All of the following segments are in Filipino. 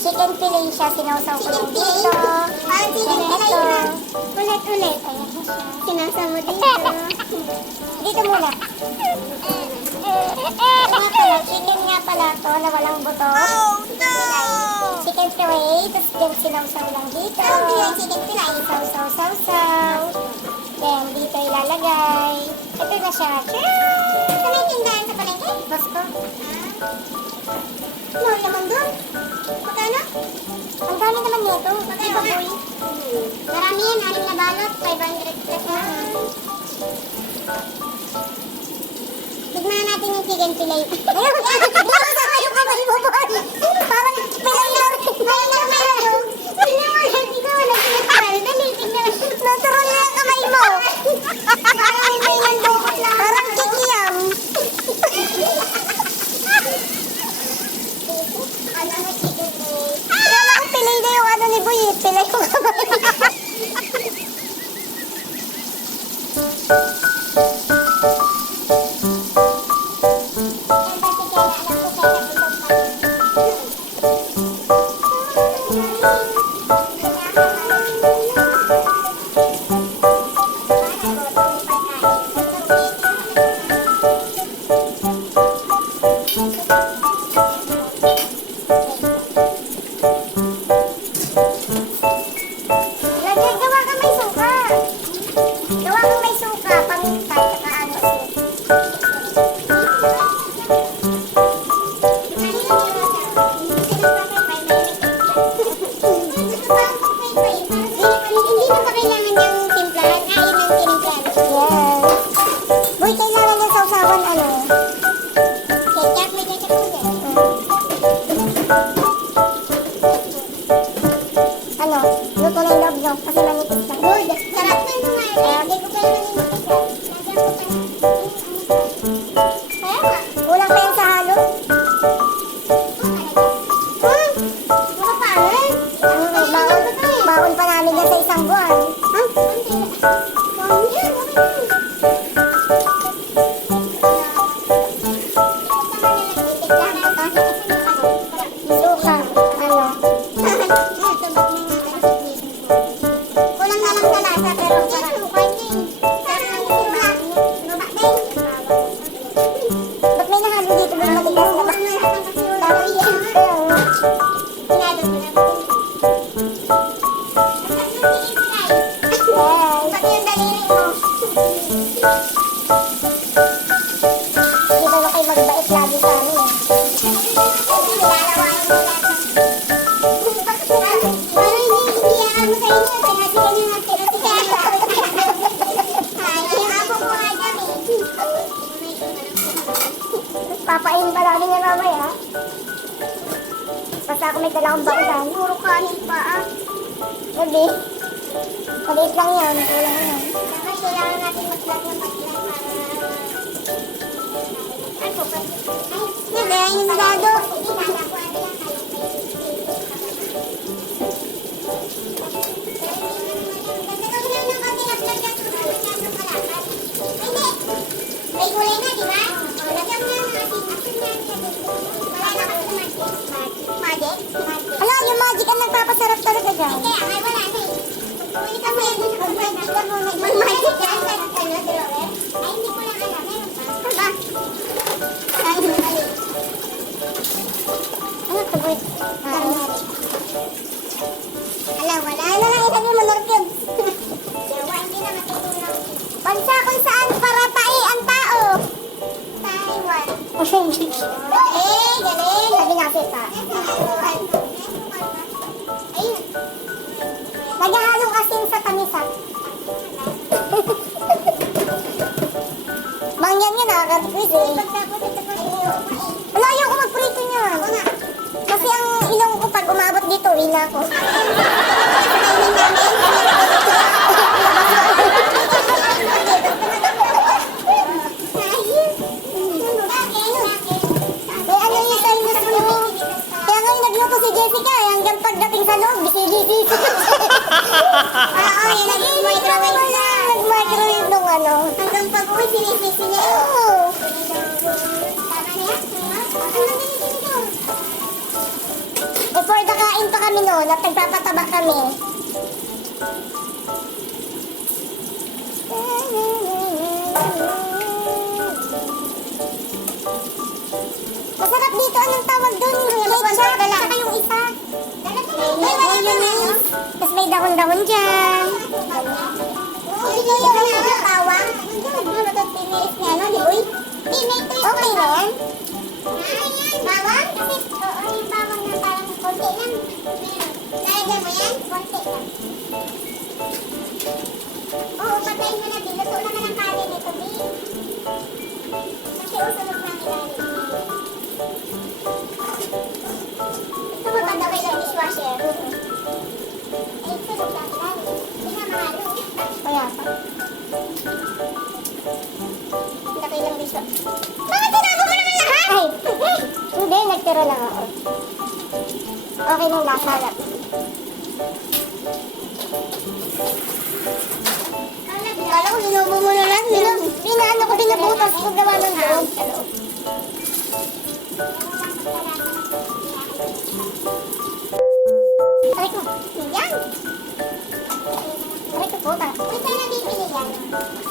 Chicken fillet siya, sinausaw ko lang dito. Then ito, ulit-ulit, ayan na siya. Sinasa mo dito. dito muna. Nga pala, chicken nga pala to na walang buto. Oh, no! Chicken fillet, tapos din sinawsaw lang dito. Oh, chicken fillet. Saw, saw, saw, saw. Then, dito ilalagay. Ito na siya. Tcharam! Sa may tindahan sa palengke? Boss ko. Mahal naman doon. Magkano? Ang dami naman nito. Magkano nga? Marami yan, anim na balot. 500 pesos. Tignan natin yung chicken fillet. Ayun! Ayun! ka may bubol! Parang fillet rin. May na meron. Tignan mo lang. Tignan mo lang. Natural na yung kamay mo. Parang hindi lang. Parang yan sa isang buwan. Ha? Papain pa namin yan mamaya. Basta ako may dalang bakulan. Puro kanin pa ah. Hindi. Maliit lang yan. Kulang yan. Dapat kailangan natin mag-vlog ng mag-vlog para... Ano pa? Ay, nagayin yung dado. Hindi, nalakuan Ala, yung magic ang nagpapasarap talaga dyan. Kaya, ay wala na eh. Pumili ka mo yun. Mag magic ka. Ay, hindi ko lang alam. Meron pa. Ba? Ay, mali. Ano ito, boy? Ah, Ala, wala. Ano lang ito yung manor cube? Yawa, hindi na matutulong. Bansa kung saan para tae ang tao. Taiwan. Oh, Nakakatwis eh. Wala, ayoko magprito niya. Kasi ang ilong ko pag umabot dito, wila ko. Before nakain pa kami noon at nagpapataba kami. Masarap dito. Anong tawag doon? Ketchup. Saka yung isa. May mayonnaise. Tapos may dahon-dahon dyan. Ito yung. Ano ito? Tiniis niya, no? Uy? Okay na yan? Bawang? Kasi, Kaya pa. Laki lang dishwasher. Bakit Ay, hindi, nagtira lang ako. Okay nung lasa lang. Kala ko sinubo mo na lang. Pina, pinaano ko, pinabutas ko gawa ng loob. Aray ko, yan. Aray ko, puta. Saan na bibili yan?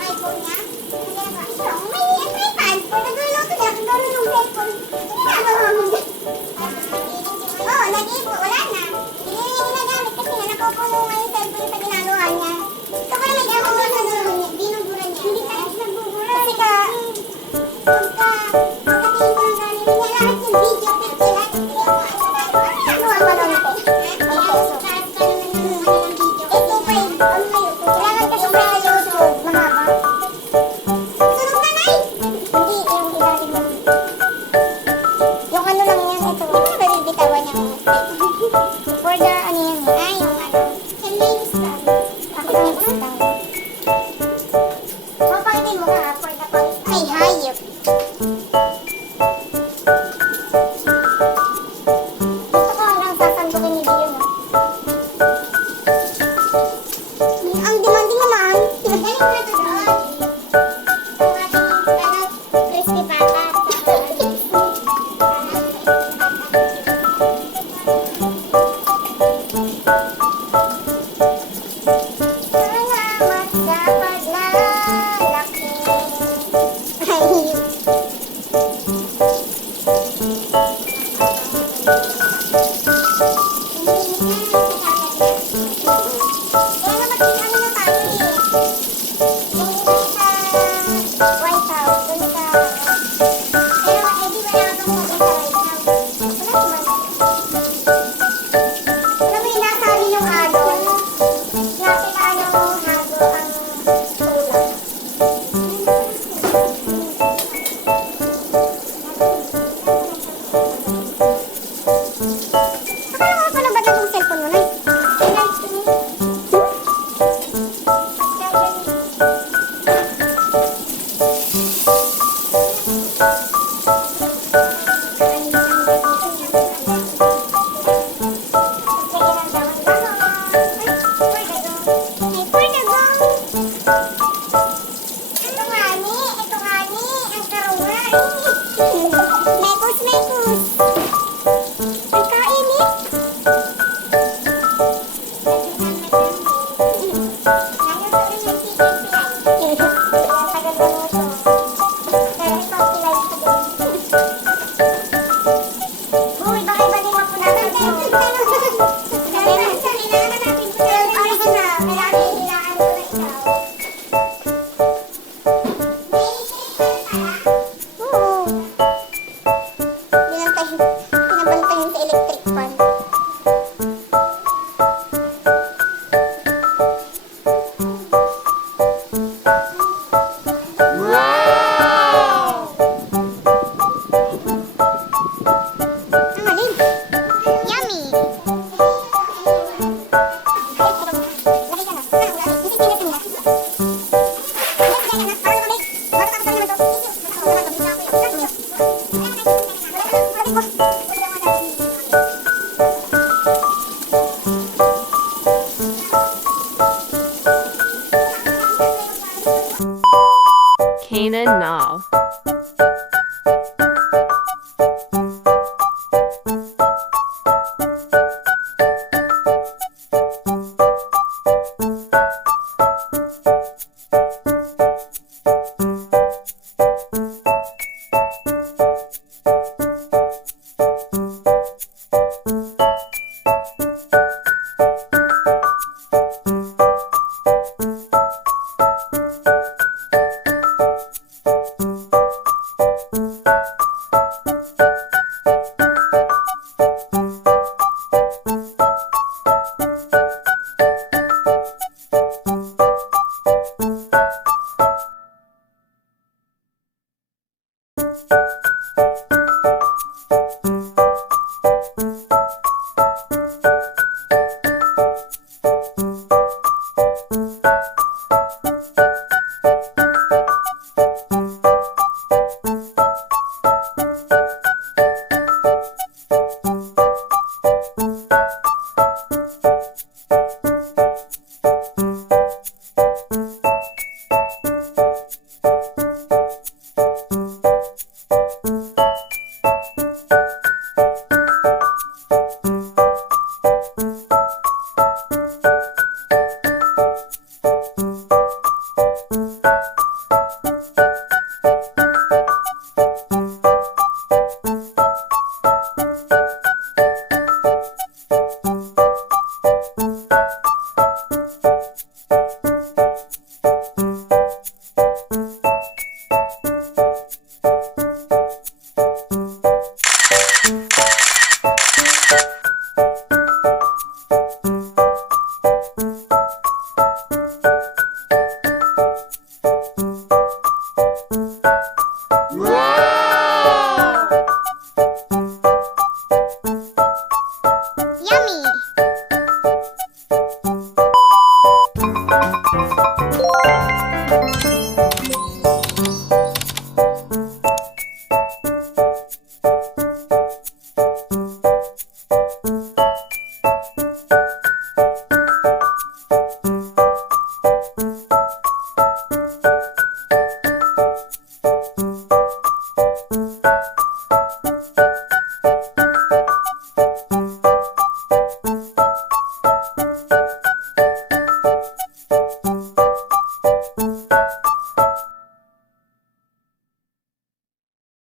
ไอตัวเนี้ยเรียกว่าสองไม่เลี้ยงไม่ผ่านไปด้วยโลกเดียว